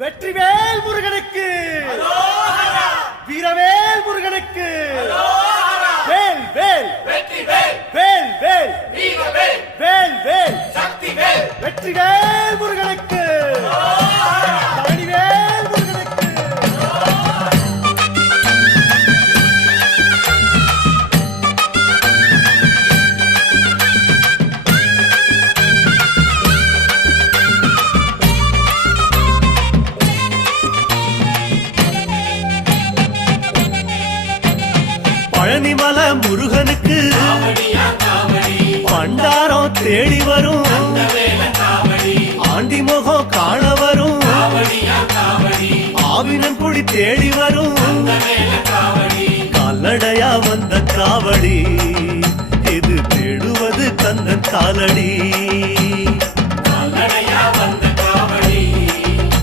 வெற்றிவேல் முருகனுக்கு, வீரவேல் முருகனுக்கு, வேல் வேல் வேல் வேல் வேல் வேல் வெற்றிவேல் முருகனுக்கு, பழனிவேல் முருகனுக்கு. பழனிமலை முருகனுக்கு பண்டாரம் தேடி வரும், ஆண்டி முகம் காண வரும், ஆவினங்குடி தேடி வரும், கால்நடையா வந்த காவடி இது தேடுவது கந்தன் காலடி.